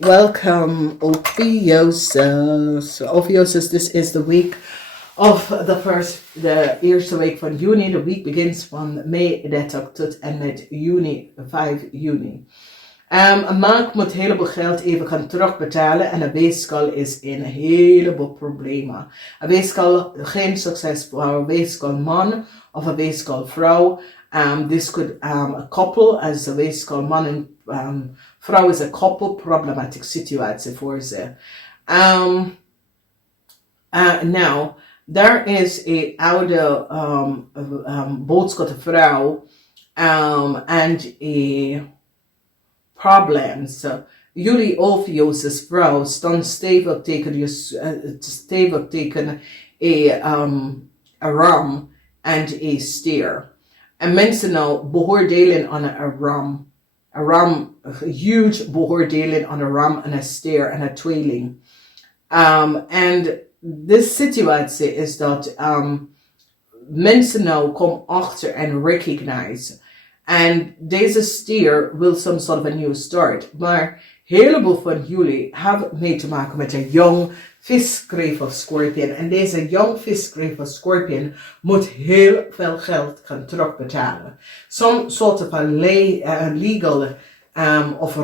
Welcome, OPHIUCHUS. OPHIUCHUS, this is the week of de eerste week van juni. De week begint van mei 30 tot en met juni, 5 juni. Een maand moet een heleboel geld even gaan terugbetalen en een weeskal is in een heleboel problemen. Een weeskal, geen succes voor een weeskal man of een weeskal vrouw. This could a couple, as a weeskal man en vrouw is een couple, problematic situatie voor ze. Now, daar is een oude boodschap vrouw and a problems. Jullie OPHIUCHUS vrouw staan stevig tegen a ram and a steer. En mensen nou beoordelen aan een ram, huge beoordelen aan een ram en een steer en een tweeling. En this situatie is dat mensen nou komen achter en recognize. En deze stier wil some sort of a new start. Maar een heleboel van jullie hebben mee te maken met een jong viskreef of scorpion. En deze jong viskreef of scorpion moet heel veel geld gaan terugbetalen. Some sort of a legal of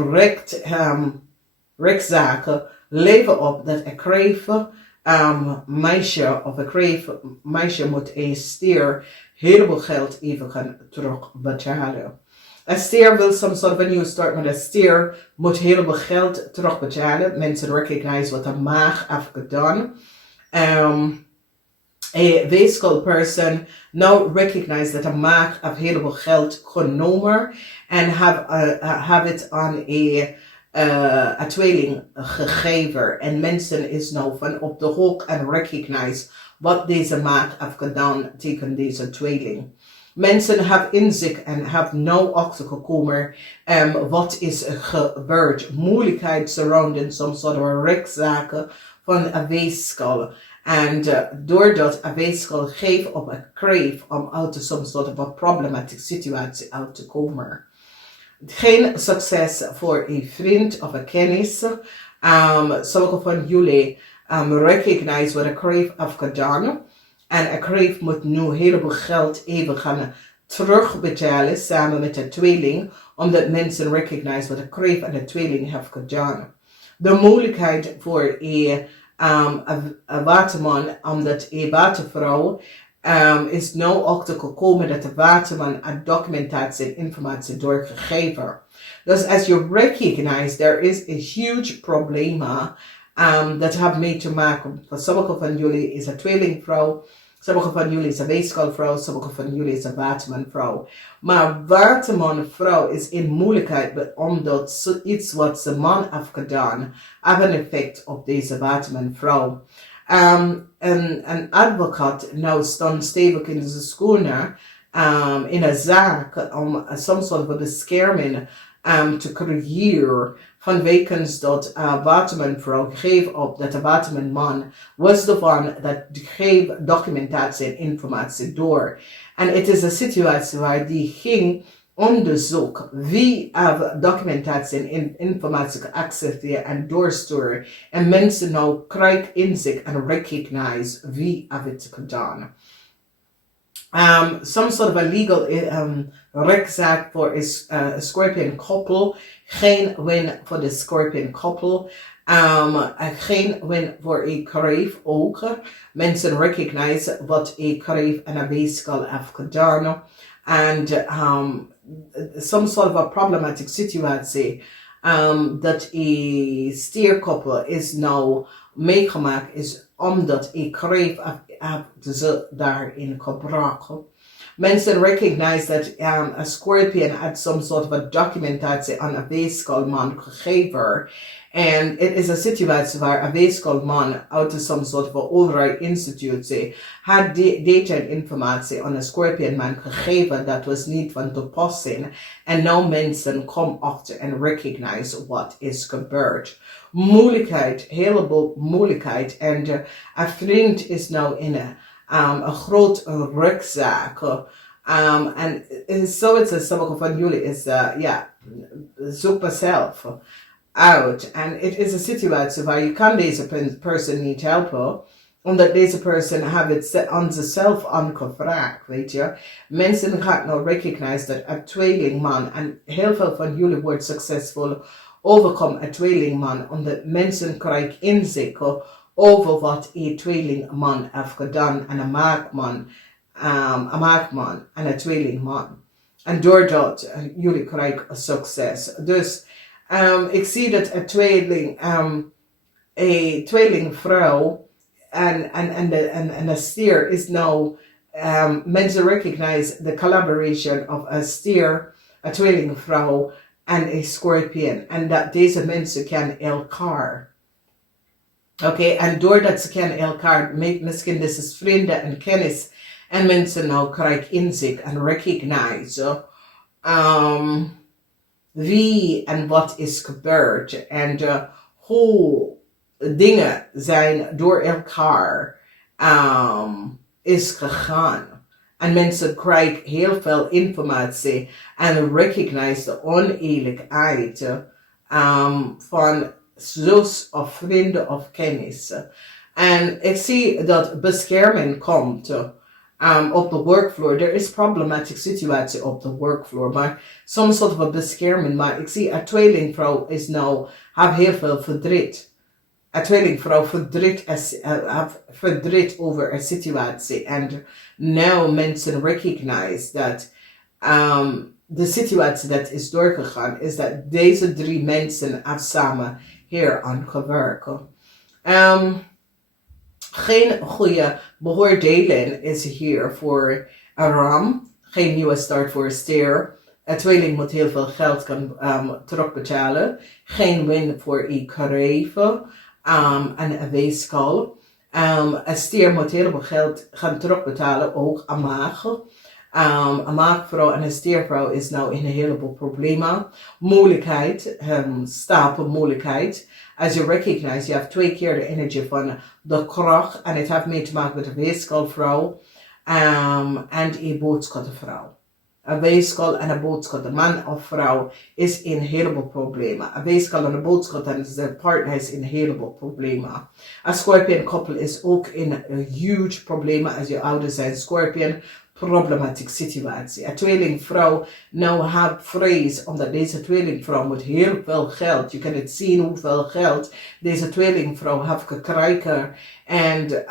rechtszaken leven op dat een kreef meisje of een kreef meisje moet een stier heleboel geld even gaan terugbetalen. Een stier wil some sort of a new start, maar een stier moet heleboel geld terugbetalen. Mensen recognize wat een maag heeft gedaan. A weeskal person now recognize that een maag heeft heleboel geld genomen en have it aan een tweeling gegeven. En mensen is nou van op de hoek en recognize wat deze maag heeft gedaan tegen deze tweeling. Mensen hebben inzicht en hebben nou achtergekomen wat is gebeurd. Moeilijkheid surrounding some sort of rechtszaken van een weeskal. En doordat een weeskal geeft op een kreef om uit some sort of a problematic situatie uit te komen. Geen succes voor een vriend of een kennis. Sommige van jullie recognize wat een kreef heeft gedaan. En een kreef moet nu een heleboel geld even gaan terugbetalen samen met de tweeling. Omdat mensen recognize wat een kreef en de tweeling heeft gedaan. De moeilijkheid voor een waterman, omdat een watervrouw is nou achtergekomen dat de waterman een documentatie en informatie doorgegeven. Dus als je recognize, there is a huge probleem dat heeft mee te maken. Voor sommige van jullie is een tweelingvrouw, sommige van jullie is een weeskalvrouw, sommige van jullie is een watermanvrouw. Maar watermanvrouw is in moeilijkheid omdat iets wat de man heeft gedaan, heeft een effect op deze watermanvrouw. Een advocaat nou stond stevig in zijn schoenen in een zaak om some sort of bescherming te creëren vanwege dat watermanvrouw geeft op dat de watermanman was de van dat geeft documentatie en informatie door. En het is een situatie waar die ging onderzoek wie heeft documentatie en informatie geaccepteerd en doorsturen. En mensen nou krijgen inzicht en recognize wie heeft het gedaan. Some sort of a legal rechtszaak voor a scorpion couple. Geen win voor de scorpion couple. Geen win voor een kreef ook. Mensen recognize wat een kreef en een weeskal heeft gedaan. And some sort of a problematic situatie dat een stierkoppel is nou meegemaakt is omdat een kreef ze daarin gebruiken. Mensen recognize that a scorpion had some sort of a documentatie aan een weeskalman gegeven. En het is een situatie waar een weeskalman uit some sort of a overheid institutie had data en informatie aan een scorpionman gegeven dat was niet van toepassing. En nou mensen komen achter en recognize wat is gebeurd. Moeilijkheid, heleboel moeilijkheid. En een vriend is nou in een grote rechtszaak. En zoiets als sommige van jullie is, zoek mezelf. uit. En het is een situatie waar je kan deze persoon niet helpen, omdat deze persoon heeft het aan zichzelf aangevraagd, weet je. Mensen gaan nou recognize dat een tweelingman, en heel veel van jullie wordt succesvol overkomen een tweelingman, omdat mensen krijgen inzicht over wat een tweelingman heeft gedaan en een maakman en een tweelingman. En doordat jullie krijgen succes. Dus ik zie dat een tweelingvrouw en een stier is nou, mensen recognize the collaboration of a stier, een tweelingvrouw en een scorpion. En dat deze mensen kennen elkaar. Oké, en doordat ze kennen elkaar, misschien dus is vrienden en kennis. En mensen nou krijgen inzicht en recognize wie en wat is gebeurd. En hoe dingen zijn door elkaar is gegaan. En mensen krijgen heel veel informatie en recognize de oneerlijkheid van zus of vrienden of kennissen. En ik zie dat bescherming komt op de workvloer. Er is problematische situatie op de workvloer, maar soms soort van bescherming. Maar ik zie een tweelingvrouw is nou, heeft heel veel verdriet. Een tweelingvrouw verdriet over een situatie. En nu mensen recognize dat de situatie dat is doorgegaan, is dat deze 3 mensen hebben samen hier aan gewerkt. Geen goede beoordeling is hier voor een ram. Geen nieuwe start voor een stier. Een tweeling moet heel veel geld terugbetalen. Geen win voor een kareven en een weeskal. Een stier moet heel veel geld gaan terugbetalen, ook een maag. Een maagvrouw en een stiervrouw is nou in een heleboel problemen. Moeilijkheid, stapel moeilijkheid. Als je recognize, je hebt 2 keer de energie van de kracht. En het heeft mee te maken met een weeskalvrouw en een boodschappenvrouw. Een weeskal en een boodschap, de man of vrouw, is in een heleboel problemen. Een weeskal en een boodschap en zijn partner is in een heleboel problemen. Een scorpion koppel is ook in een huge problemen als je ouders zijn. Scorpion, problematieke situatie. Een tweelingvrouw nou heeft vrees, omdat deze tweelingvrouw moet heel veel geld. Je kan het zien hoeveel geld deze tweelingvrouw heeft gekregen. En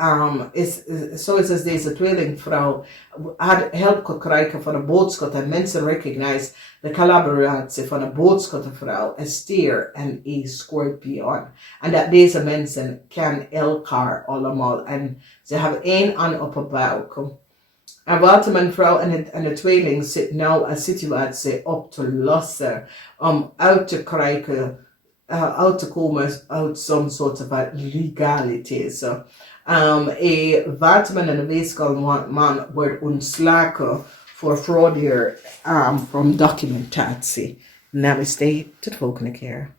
zoals deze tweelingvrouw had hulp gekregen van een boodschap en mensen recognize de collaboratie van een boodschappenvrouw, een stier en een scorpion. En dat deze mensen kennen elkaar allemaal en ze hebben één aan op een buik. En wat mijn vrouw en de tweeling zit nou een situatie op te lossen om uit te komen uit some soort of legaliteit. Een waterman en een weeskalman wordt ontslagen voor fraude van documentatie. Namaste, tot de volgende keer.